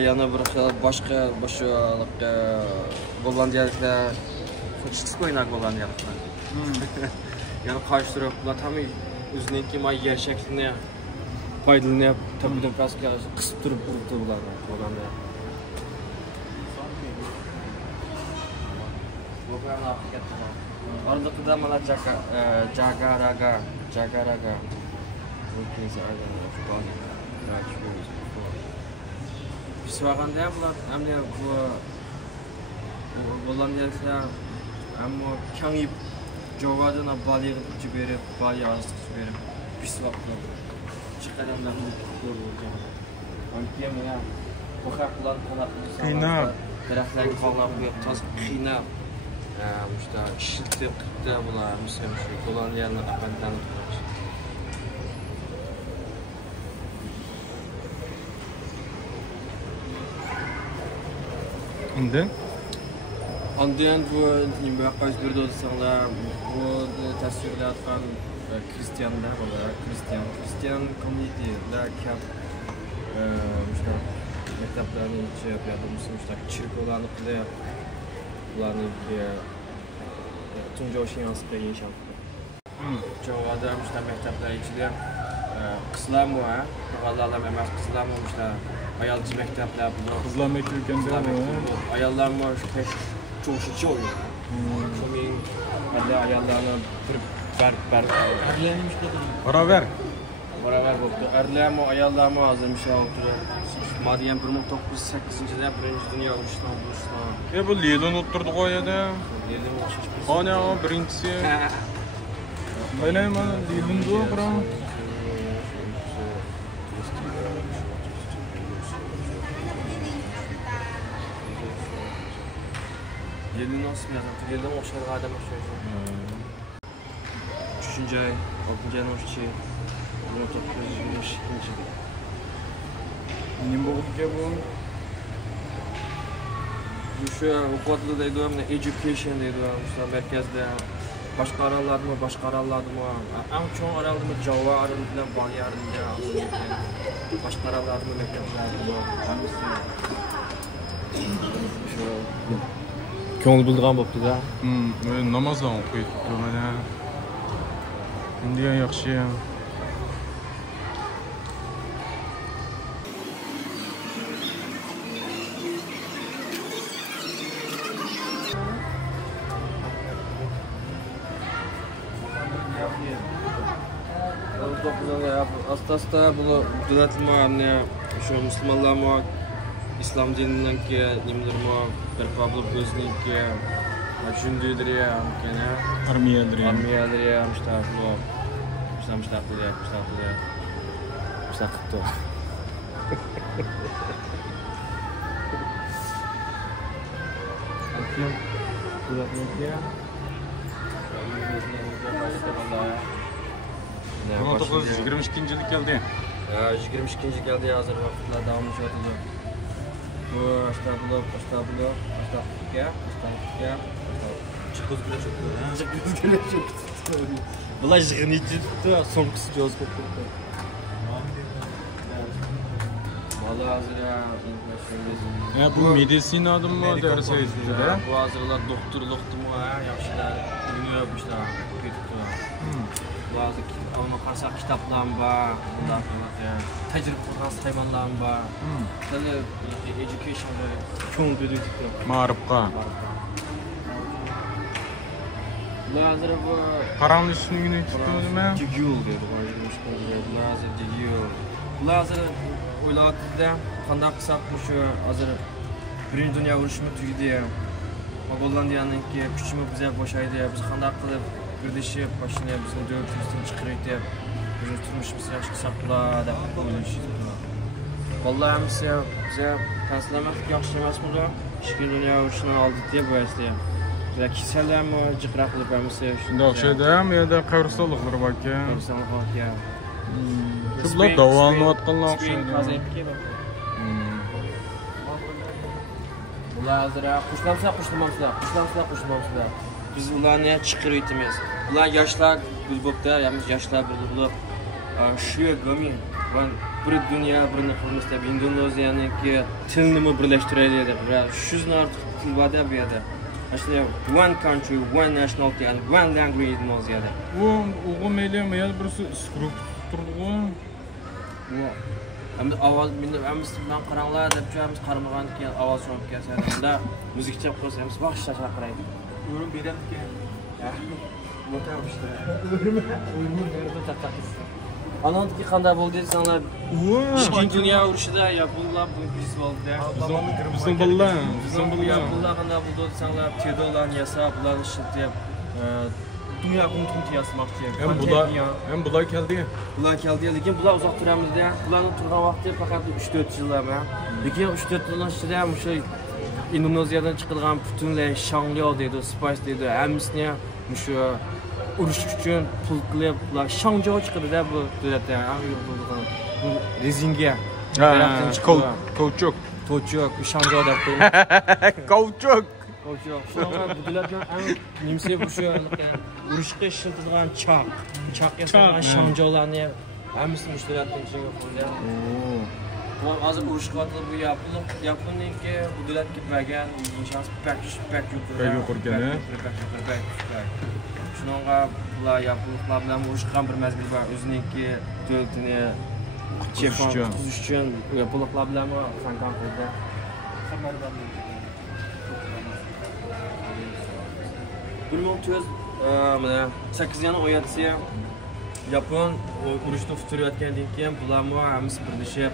yana bir boshqa gollandiyaliklar futbolchilik o'ynaydi gollandiyaliklar. Yani karşı taraflar tam o'ziniki yer shaklini foydalanib, tabiiy pastga qisib turib uribdi bular gollandiya. Orada mana Jagaraga. Biz vaqanda bular hamda bu gollandiyaliklar ammo kengayib Jovadına balığı ciberip, balığı azıcık ciberip, pis vakti çıkaranlar mutlu olacak. Ankiem ya, bu haklar kanatlı kıyna, taraflar kanatlı, taz kıyna, işte şiddet kıpta bular, mesela şu Gollandiyalar kapandan tutmuş. Ondan? Ondan bu nimbaqas bir dostlar bu tasvirlatgan Hristiyanlar var. Hristiyan komüniteler kap işte mekteplerini şey yapıyordum. İşte çirkolarını bile bularını tunca oşin yansıp yaşam. Çoğu adam işte mektepler içinde kızlar mı var? Vallahi emas kızlar mı işte ayalcı mektepler bu. Kızlar mektepkende ayallar mı işte çok şey oluyor. Çoğun hadi ayallarına ber. Erleymiş dedim. Beraber oldu. Erleyim o ayallarımı hazırmış ya oturuyor. Madiyen 1908'de Birinci Dünya Savaşı'nda. Bu Lenin oturdu o ya da. Hani o birincisi. Öyle mi? Lenin de o bura. Lenin olsun ya. Lenin oşar adam oşar. 3. ay, 6. ay noşçı. 1922. Ne bu ki bu? Şu okutlu deydi ama education deydi işte merkezde başka aralardı mı? En çok aralardı mı Java aralardı bilen Bali aralardı. Başka aralardı mı mekteplerdi mı? Köngül bildiğin boptu da. Namazdan okuyup durmada. Indiye yaxşı. Asta bunu düzeltme şu Müslümanlar mı İslam dininden ki nimdirme bir kabul gözlük düşündüdür ya gene armiyadır ya müstahil müstakil Hakim düzeltmek ya 1922 geldi. 22 geldi hazır vaktler devam ediyor. Bu aşağı çıkız bile çok. Bunlar jığını tuttu, son kısı göz koktu. Vallahi hazır ya. Bu medisina adım mı derse izledi? Bu hazırlar doktorluktu mu ya? Yaxşılar bilmiyor yapmışlar. Bazı ona karşı kitaplarım var, bunlar yani tecrübe kuran hayvanlarım var. Böyle education'da çok büyük Marifka. Lazır bu. Paranın üstünü günü tutuyor mu? Digiyol dedi. Lazır digiyol. Lazır oyladıkta kandak kısakmış hazır Birinci Dünya Vuruşumu tüydü. Gollandiyanın ki küçümü bize boşaydı ya biz kandak kılıp Birleşip başına bizim dövüşümüzden çıkarıydı. Bizim turmuşumuz yaşlı sakla da oynaşıydı. Vallahi bize tanıslamak yaxşılamaz mı da? Şükür dünya uçundan aldı diye bu esneye. Böyle kişiler mi cıkraklık var mesela? Şimdi akşayda ya da kavrusallıklar bak ya. Kavrusallık bak ya. Şublar davanlı atkanlar akşayda. Kazayıp ki bak. Vallahi hazır ya. Kuşlamsa. Biz ular ne çıkarıyordumuz? Ular yaşlar biz bokta, yalnız yaşlar bir bulup şu gömün. Ben bir dünya birini qilmiz deb Indoneziyaniki tilni birlashtiraylik deb. Shundan ortiq til bor bu yerda. Ashla one country, one nationality and one language Indoneziyada. O meyli meyli birisi skrup turdu. Hem ovoz ben qaranglar deb turamiz, qaramagan keyin ovoz sho'rib kelsa, unda muzik chap qo'ysa, biz boshqa chaqiraydi. O'rim beramiz-ku. Mo'tabishda. O'yinni berib taqaqis. Anandaki qanday bo'ldi desanglar, Ikkinchi dunyo urushida yaponlar bu festivalda Bizim billah. yaponlar qanday bo'ldi desanglar, tedolarni yasab, ularni ishlatib, dünya qumtuqni yasamoqchi. Hem bular keldi. Bular keldi, lekin bular uzoq turamizda. Bularning turgan vaqti faqat 3-4 yillar. Lekin 3-4 yildan ichida o'sha Indoneziyadan chiqilgan butunlay Shangliao deydi, Spice deydi, hammasini o'sha urush uchun pul qilib, ular Shangjiao chiqdi-da bu davlatda. Bu rezinga. Kauchuk. To'choq, Shangjiao deb qo'ying. Kauchuk. Shunga bu davlatdan nimasi bu shu urushga ishlatilgan choq yasalgan Shangjiaolarni hammasini mushtarakdan ichiga qo'ygan. Hozir urush qotib bu Yaponiyaga bu davlat ketmagan, inshaalloh pak yuqorgan. Shunga bular yaponlar bilan urushgan bir mazgil bor. O'ziniki davlatini qutqizish uchun yaponlar bilan sankan qildi. Xabardorlik. 1908-17 Yapon urushni tutirayotgandan keyin bularni hammasi birlashib,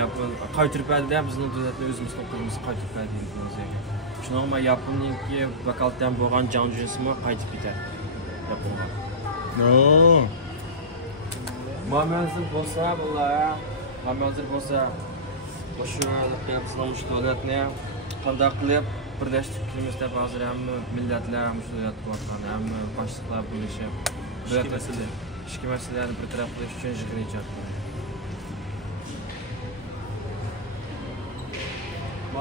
Yapon qaytiribdi, bizning davlatni o'zimiz qilamiz, qaytiribdi Indoneziyaga. Shunga Yaponiyaki vakolatdan bo'lgan janjismi qaytib ketadi. Yaponga. Mamazir bo'lsa, o'sha islom davlatni qanday qilib birlashtirib deb hozir hamma millatlar ham shu yotib hamma boshliqlar bo'lishib, ishki masalalarni bir taraf qilish uchun yig'in ijod qiladi.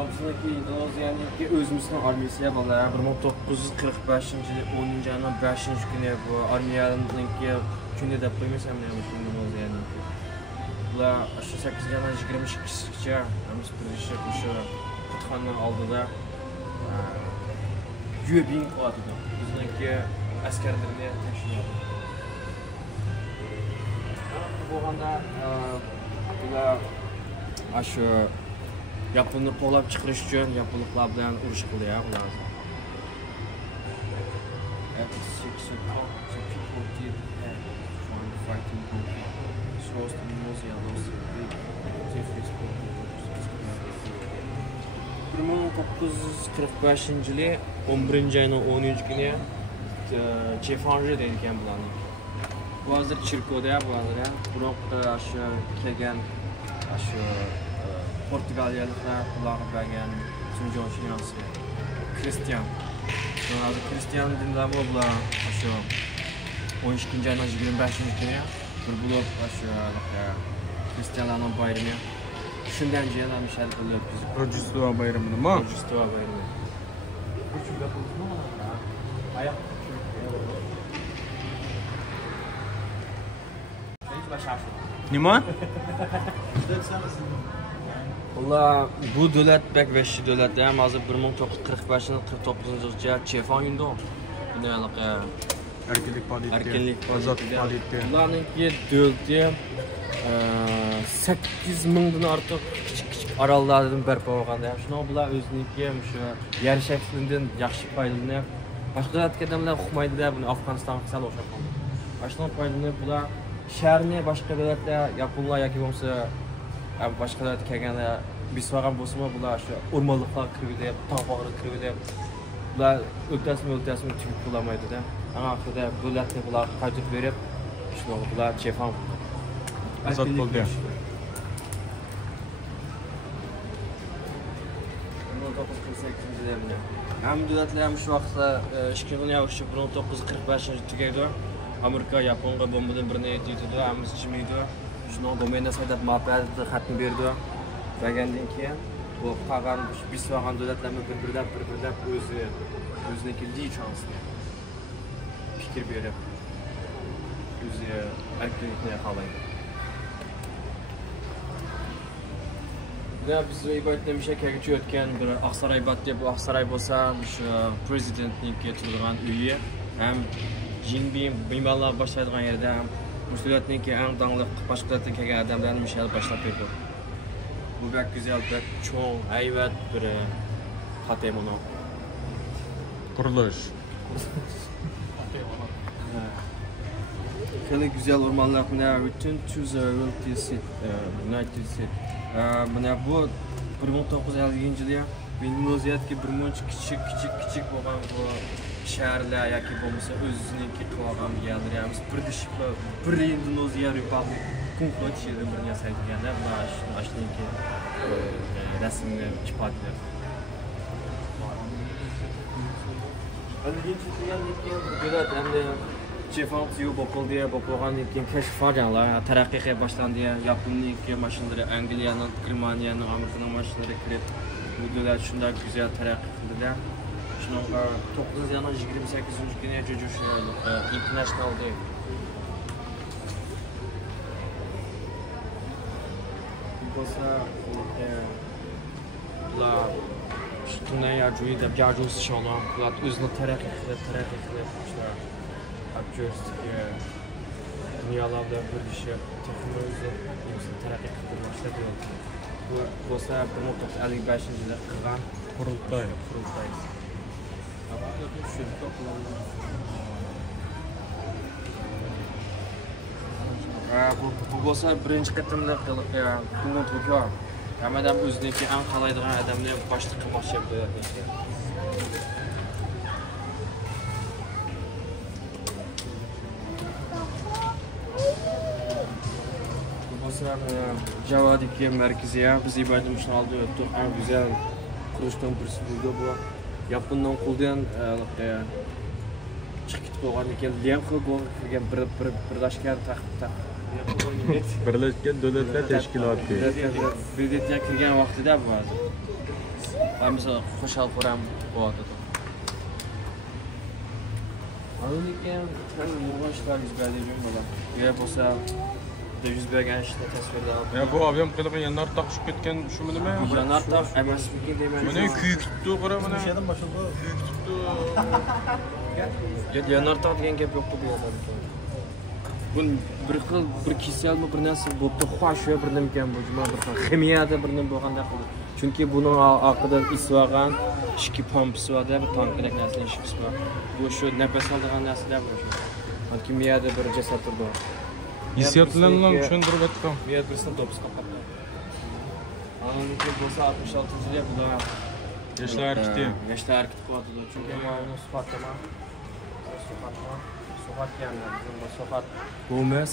Bizniki Indoneziyaniki o'zimizning armiyasi bor. 1945-yil 10-yanvar 5-kuni bu armiyaniki kuni deb qo'ymasam ham Indoneziyaniki. Ular 8-yanvar 22-gacha hamma birlashib o'sha qutqondan oldida Yuebing qilyapti. Bizniki askarlarni tashlab. Bo'lganda ular shu Yaponni qo'llab chiqarish uchun yaponlar bilan urush qildi ular. yili 11-ayning 10-kuni Chefanji deyilgan bularni. Bu hozir Chirkoda bo'ladi. Biroq shu kelgan shu Portugaliyaliklar ularga bergan tunjoshiyasi Kristian. Hozir Kristian dinlari bular shu 12-ayning 25-kuni bir blok shu Kristianlarning bayrami. Shundan keyin ham shal qilib Rojdestvo bayrami nima? Rojdestvo bayrami. Bu chunga qilibmi? Ayoq Nima? Ular bu davlat bek beshi davlatda ham hozir 1945-49-yilgacha Chefan yundi. Buni anaqa Erkinlik faoliyati. Ozod faoliyati. Ularningki davlati 8,000 dan ortiq kichik orollardan barpo bo'lganda, shuni bular o'ziniki shu yer shaklidan yaxshi foydalanib, boshqa davlatlarga huqumaydi-da, buni Afg'onistonga sal o'xshab qoldi. Boshqa foydalanib bular shaharni boshqa davlatlar, yaponlar yoki bo'lsa boshqa davlatga kelganda bisvagan bo'lsa-mu, bular shu o'rmonliklar kirib, tog'larga kirib, bular o'ltasini tugib qolamaydi-da. Aniqda davlatni bular qaytarib berib, shuni bular Chefan Azod bo'ldi. Ham davlatlar ham shu vaqtda Ikkinchi dunyo urushi 1945-yilda tugaydi. Amerika Yaponga bombadan birini yetdi, hammasi jimiydi. Shuni bo'lmaydi sadab manfaatli xatni berdi. Bergandan keyin bu qolgan bisvagan davlatlarni bir-birlab o'ziniki lichansni fikr berib o'zi erkinlikni yaqalaydi. Ya biz ibadet demişek ki ötken bir Aksaray ibadet bu Aksaray bolsa şu prezidentlik getirdiğin üye hem Jinbin bimallar başlaydigan yerde hem Müslümanlık en dağlık başkentlik adamlarını Michel başlap berdi. Bu bek güzel bek çoğ hayvat bir katım onu. Qurilish. Kılı güzel ormanlar buna bütün tüz United States. Buna bu 1950 yılda Vilnius'daki bir munç küçük olan bu şehirler ya ki olmasa özününki kıvamı geldiremiz. Bir dişi bir Endonezya Republik konkret şehrin bir yasaydı yani bu aşınınki resimli çıpardılar. Öldüğünce dünyanın hem de Cefan Tiyo Bokol diye Bokogan ilkin keşif facanlar, terakkiye başlandı ya, Japon'un ilk maşinleri, Anglia'nın, Grimania'nın, Amerika'nın maşinleri kirip, müdürler şunda güzel terakki kıldılar. Şunun 9. yanı 28. güne Jojo International değil. Bosa la şunaya juyu da jarjus şona, la özünü terakki kılmışlar. Akçöstü dünyalarda bir şey teknoloji imsin terakki kılmışlar diyor. Bu bosa 1955 yılında kılan Qurultay. Bu bosa birinci qatımda qilib kundan Tokyo. Hammadan o'ziniki eng qalaydigan odamni boshliq qilmoqchi bo'ladi. Javadiki merkeziye biz ibadetimizin aldığı öttük. En güzel kuruluştan birisi buldu bu. Japon'dan kuldan çıkıp doğan iken Lianhe bo'lgan birlashgan Birleşken Devletler Teşkilatı. Prezidentga kirgan vaqtida bu hozir. Mesela xo'shal qo'ram bo'ladi. Anliken ben muğaçlar izbirleyeceğim olan. Ya bo'lsa yüz bergan ishni tasvirda olib. Ya bu avion qilgan yanar taqishib ketgan shu nima? Yanar taq emasligi deyman. Mana kuyuk tutdi, qara mana. Kuyuk tutdi. Yanar taq degan gap yo'q bu yerda. Bu bir xil bir kasalmi bir narsa bo'pti, xo'sh bir nima ekan bu juma bir xil ximiyada bir nima bo'lganda qildi. Chunki buning orqada isvagan ishki pompasi bor, bir tankdek narsaning ishki bor. Bu shu nafas oladigan narsalar bu. Kimiyada bir jasad bor. Hissiyatlarni tushuntirib aytdim. Bu yer birisini topis qapatdi. Analitik bo'lsa 66-yilda bular Yoshlar harakati. Yoshlar harakati qilyapti. Chunki mana suhbatda suhbat keladi. Bu suhbat bo'lmas.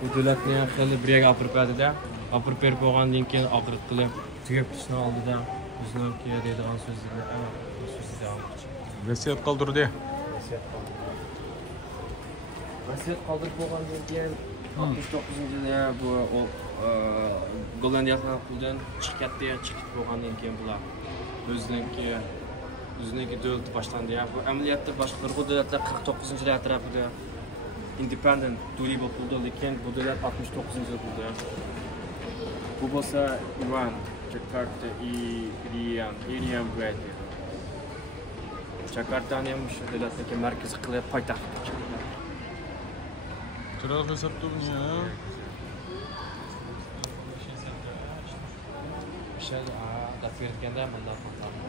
Bu davlatni xilli bir yerga olib beradi-da. Olib berib bo'lgandan keyin oqirat qilib tugab ketishni oldida o'zining deydigan so'zlarni Vasiyat qoldirdi. Vasiyat qoldirib bo'lgandan keyin 69-yilda bu Gollandiyadan quldan chiqib bo'lgandan keyin bular o'ziniki davlat boshlandi. Bu amaliyotda boshqa davlatlar 49-yil atrofida independent duli bo'ldi, lekin bu davlat 69-yil bo'ldi. Bu bo'lsa Ivan Jakarta Irian bo'ladi. Jakartani ham shu davlatdagi markaz qilib poytaxt chiqdi. Çırak hesapta bu ya. Bir şey da verirkende bunda patladı.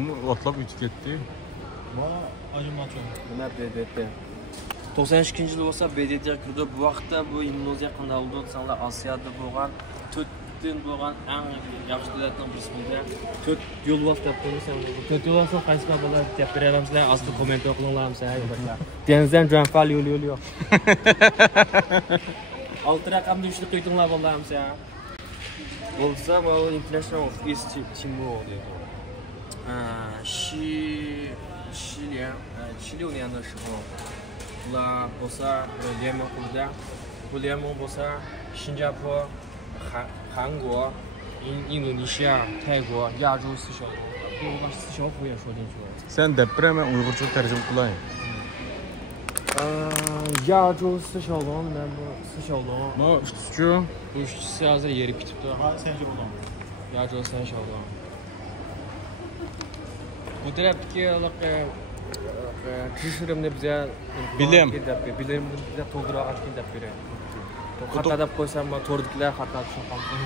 Bunu atlap ütü etti. Buna BDT. 92 yıl olsa BDT kurdu. Bu vaqtda bu Endonezya qanday oldu? Sanlar Asiyada bo'lgan 4 bo'lgan eng yaxshi davlatning birisi bo'ldi. 4 yo'l vaqt topdingiz sen. 4 yo'l vaqt qaysi bo'lar deb beramizlar. Asli komment qilinglarmiz, yo'lbaşlar. Denizdan Janfal yo'l yo'q. 6 raqamni uchni qo'ydinglar bo'larmiz ya. Bo'lsa bu international is Timor deydi. Şili oynayanlar şu bu. La bo'lsa Lemon qildi. Bu Lemon bo'lsa Singapur, Hanguo, Indonesia, Tayvan, Yacu Sişo. Bu Sişo bu ya şu. Sen depreme Uygurca tercüme kılayım. Yağcısı şalon, ben bu şalon. Bu üçüncü. Bu üçüncüsü hazır yeri bitibdi. Ha, sence buldum. Yağcısı şalon. Bu tarafdaki kişilerimde bize Bilim bize to'g'riroq aytgin deb beradi. Xato deb qo'ysam, to'rdiklar xato tushunib qoldim.